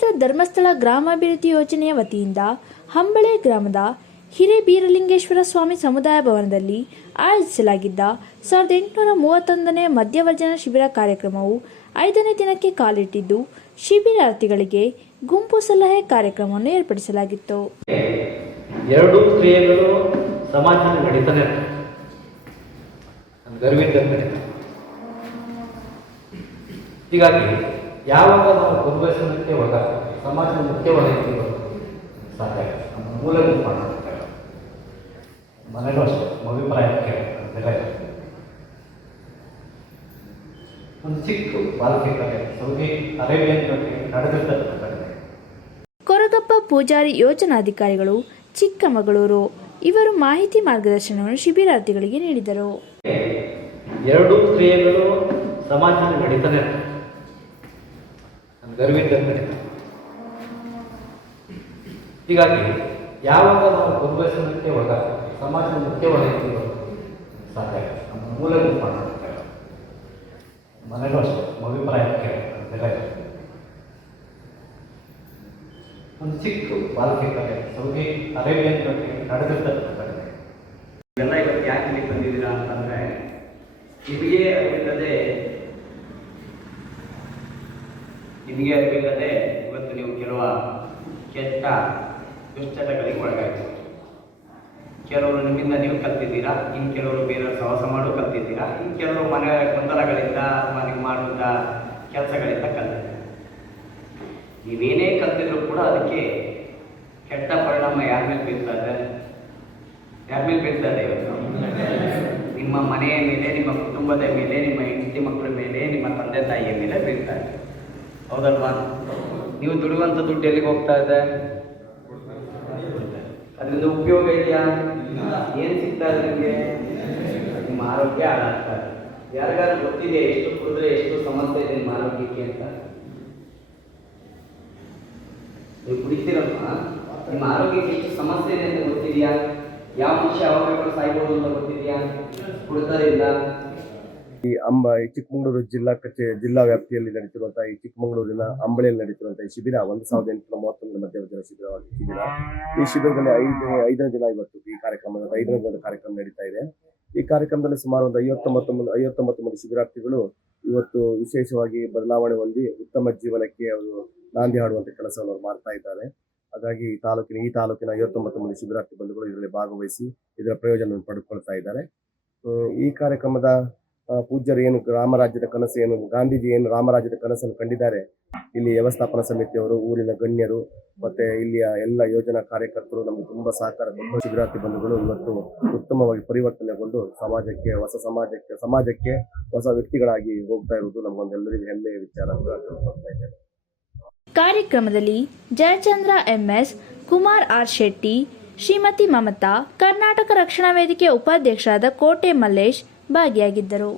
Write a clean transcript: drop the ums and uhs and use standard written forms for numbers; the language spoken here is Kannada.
ಕ್ಷೇತ್ರ ಧರ್ಮಸ್ಥಳ ಗ್ರಾಮಾಭಿವೃದ್ಧಿ ಯೋಜನೆಯ ವತಿಯಿಂದ ಹಂಬಳೆ ಗ್ರಾಮದ ಹಿರೇಬೀರಲಿಂಗೇಶ್ವರ ಸ್ವಾಮಿ ಸಮುದಾಯ ಭವನದಲ್ಲಿ ಆಯೋಜಿಸಲಾಗಿದ್ದ 1831ನೇ ಮಧ್ಯವರ್ಜನ ಶಿಬಿರ ಕಾರ್ಯಕ್ರಮವು 5ನೇ ದಿನಕ್ಕೆ ಕಾಲಿಟ್ಟಿದ್ದು, ಶಿಬಿರಾರ್ಥಿಗಳಿಗೆ ಗುಂಪು ಸಲಹೆ ಕಾರ್ಯಕ್ರಮವನ್ನು ಏರ್ಪಡಿಸಲಾಗಿತ್ತು. ಎರಡೂ ಕ್ರಿಯೆಗಳು ಸಮಾಜದಲ್ಲಿ ನಡೀತಾನೆ ಹೀಗಾಗಿ ಯಾವಾಗ ನಾವು ಗುರುಬಯಸೋದಕ್ಕೆ ಹೋದಾಗ ಸಮಾಜ ಮುಖ್ಯವಾಗಿ ಸಾಧ್ಯ ಮೂಲ ಮಾಡ್ತಾರೆ. ಮನೆಯಲ್ಲೂ ಅಷ್ಟೇ ಅಭಿಪ್ರಾಯಕ್ಕೆ ಒಂದು ಚಿಕ್ಕ ಬಾಲಕಿ ಕಥೆ ಸೌದಿ ಅರೇಬಿಯನ್ ನಡೆದಿರ್ತಕ್ಕಂಥ ಕೊರಗಪ್ಪ ಪೂಜಾರಿ ಯೋಜನಾಧಿಕಾರಿಗಳು, ಚಿಕ್ಕಮಗಳೂರು ಇವರು ಮಾಹಿತಿ ಮಾರ್ಗದರ್ಶನವನ್ನು ಶಿಬಿರಾರ್ಥಿಗಳಿಗೆ ನೀಡಿದರು. ಎರಡೂ ಕ್ರಿಯೆಗಳು ಸಮಾಜದಲ್ಲಿ ನಡೀತಾನೆ ಹೀಗಾಗಿ ಯಾವಾಗ ನಾವು ಗುರುಬಯಸೋದಕ್ಕೆ ಹೋದಾಗ ಸಮಾಜ ಮುಖ್ಯವಾಗಿ ಸಾಧ್ಯ ಮೂಲ ಮಾಡ್ತಾರೆ. ಮನೆಯಲ್ಲೂ ಅಷ್ಟೇ ಅಭಿಪ್ರಾಯಕ್ಕೆ ಒಂದು ಚಿಕ್ಕ ಬಾಲಕಿ ಕಥೆ ಸೌದಿ ಅರೇಬಿಯನ್ ನಡೆದಿರ್ತಕ್ಕಂಥ ಎಲ್ಲ ಇವತ್ತು ಯಾಕೆ ಇಲ್ಲಿ ಬಂದಿದ್ದೀರಾ ಅಂತಂದರೆ, ನಿಮಗೆ ಅರಿವಿಲ್ಲದೆ ಇವತ್ತು ನೀವು ಕೆಲವು ಕೆಟ್ಟ ದುಶ್ಚಟಗಳಿಗೆ ಒಳಗಾಗ್ತೀವಿ. ಕೆಲವರು ನಿಮ್ಮಿಂದ ನೀವು ಕಲ್ತಿದ್ದೀರಾ, ಇನ್ನು ಕೆಲವರು ಬೇರೆಯವ್ರ ಸಹವಾಸ ಮಾಡೋ ಕಲ್ತಿದ್ದೀರಾ, ಇನ್ನು ಕೆಲವರು ಮನೆ ಗೊಂದಲಗಳಿಂದ ಅಥವಾ ನೀವು ಮಾಡುವಂಥ ಕೆಲಸಗಳಿಂದ ಕಲ್ತಿದ್ದೀರಾ. ನೀವೇನೇ ಕಲ್ತಿದ್ರು ಕೂಡ ಅದಕ್ಕೆ ಕೆಟ್ಟ ಪರಿಣಾಮ ಯಾರ ಮೇಲೆ ಬೀಳ್ತಾ ಇದೆ? ಇವತ್ತು ನಿಮ್ಮ ಮನೆಯ ಮೇಲೆ, ನಿಮ್ಮ ಕುಟುಂಬದ ಮೇಲೆ, ನಿಮ್ಮ ಹೆಂಡತಿ ಮಕ್ಕಳ ಮೇಲೆ, ನಿಮ್ಮ ತಂದೆ ತಾಯಿಯ ಮೇಲೆ ಬೀಳ್ತಾ ಇದೆ. ಹೌದಲ್ವಾ? ನೀವು ದುಡಿಯುವಂಥ ದುಡ್ಡು ಎಲ್ಲಿಗೆ ಹೋಗ್ತಾ ಇದೆ? ಅದರಿಂದ ಉಪಯೋಗ ಇದೆಯಾ? ಏನು ಸಿಗ್ತಾ ಇದೆ ನಿಮಗೆ? ನಿಮ್ಮ ಆರೋಗ್ಯ ಹಾಳಾಗ್ತಾ ಇದೆ. ಯಾರಿಗಾದ್ರೂ ಗೊತ್ತಿದೆ ಎಷ್ಟು ಕುಡಿದ್ರೆ ಎಷ್ಟು ಸಮಸ್ಯೆ ಇದೆ ನಿಮ್ಮ ಆರೋಗ್ಯಕ್ಕೆ ಅಂತ? ನೀವು ಕುಡಿತೀರಪ್ಪ, ನಿಮ್ಮ ಆರೋಗ್ಯಕ್ಕೆ ಎಷ್ಟು ಸಮಸ್ಯೆ ಇದೆ ಅಂತ ಗೊತ್ತಿದೆಯಾ? ಯಾವ ಮನುಷ್ಯ ಯಾವಾಗ ಬೇಕಾದ್ರೂ ಸಾಯ್ಬೋದು ಅಂತ ಗೊತ್ತಿದೆಯಾ? ಕುಡಿತಾರಿಂದ ಈ ಚಿಕ್ಕಮಗಳೂರು ಜಿಲ್ಲಾ ವ್ಯಾಪ್ತಿಯಲ್ಲಿ ನಡೀತಿರುವಂತಹ ಈ ಚಿಕ್ಕಮಗಳೂರಿನ ಅಂಬಳೆಯಲ್ಲಿ ನಡೀತಿರುವಂತಹ ಈ ಶಿಬಿರ 1831 ಮಧ್ಯವರ್ಜನ ಶಿಬಿರ. ಈ ಶಿಬಿರದಲ್ಲಿ ಐದನೇ ದಿನ ಇವತ್ತು ಈ ಕಾರ್ಯಕ್ರಮ 5ನೇ ದಿನದ ಕಾರ್ಯಕ್ರಮ ನಡೀತಾ ಇದೆ. ಈ ಕಾರ್ಯಕ್ರಮದಲ್ಲಿ ಸುಮಾರು ಒಂದು 59 ಮಂದಿ ಶಿಬಿರಾರ್ಥಿಗಳು ಇವತ್ತು ವಿಶೇಷವಾಗಿ ಬದಲಾವಣೆ ಹೊಂದಿ ಉತ್ತಮ ಜೀವನಕ್ಕೆ ಅವರು ನಾಂದಿ ಹಾಡುವಂತ ಕೆಲಸವನ್ನು ಅವರು ಮಾಡ್ತಾ ಇದ್ದಾರೆ. ಹಾಗಾಗಿ ಈ ತಾಲೂಕಿನ 59 ಮಂದಿ ಶಿಬಿರಾರ್ಥಿ ಬಂಧುಗಳು ಇದರಲ್ಲಿ ಭಾಗವಹಿಸಿ ಇದರ ಪ್ರಯೋಜನವನ್ನು ಪಡೆದುಕೊಳ್ತಾ ಇದ್ದಾರೆ. ಈ ಕಾರ್ಯಕ್ರಮದ ಪೂಜ್ಯರು ಏನು ರಾಮರಾಜ್ಯದ ಕನಸು ಏನು ಗಾಂಧೀಜಿ ಏನು ರಾಮರಾಜ್ಯದ ಕನಸನ್ನು ಕಂಡಿದ್ದಾರೆ, ಇಲ್ಲಿ ವ್ಯವಸ್ಥಾಪನಾ ಸಮಿತಿಯವರು, ಊರಿನ ಗಣ್ಯರು ಮತ್ತೆ ಇಲ್ಲಿಯ ಎಲ್ಲ ಯೋಜನಾ ಕಾರ್ಯಕರ್ತರು ನಮಗೆ ತುಂಬಾ ಸಹಕಾರ ಕೊಟ್ಟು ಶಿಬಿರಾರ್ಥಿ ಬಂಧುಗಳು ಇವತ್ತು ಉತ್ತಮವಾಗಿ ಪರಿವರ್ತನೆಗೊಂಡು ಸಮಾಜಕ್ಕೆ ಹೊಸ ವ್ಯಕ್ತಿಗಳಾಗಿ ಹೋಗ್ತಾ ಇರುವುದು ನಮಗೊಂದೆಲ್ಲರಿಗೂ ಹೆಮ್ಮೆಯ ವಿಚಾರ ಅಂತ ಹೇಳ್ತಾ ಇದ್ದೇನೆ. ಕಾರ್ಯಕ್ರಮದಲ್ಲಿ ಜಯಚಂದ್ರ MS, ಕುಮಾರ್ R ಶೆಟ್ಟಿ, ಶ್ರೀಮತಿ ಮಮತಾ, ಕರ್ನಾಟಕ ರಕ್ಷಣಾ ವೇದಿಕೆ ಉಪಾಧ್ಯಕ್ಷರಾದ ಕೋಟೆ ಮಲ್ಲೇಶ್ ಭಾಗಿಯಾಗಿದ್ದರು.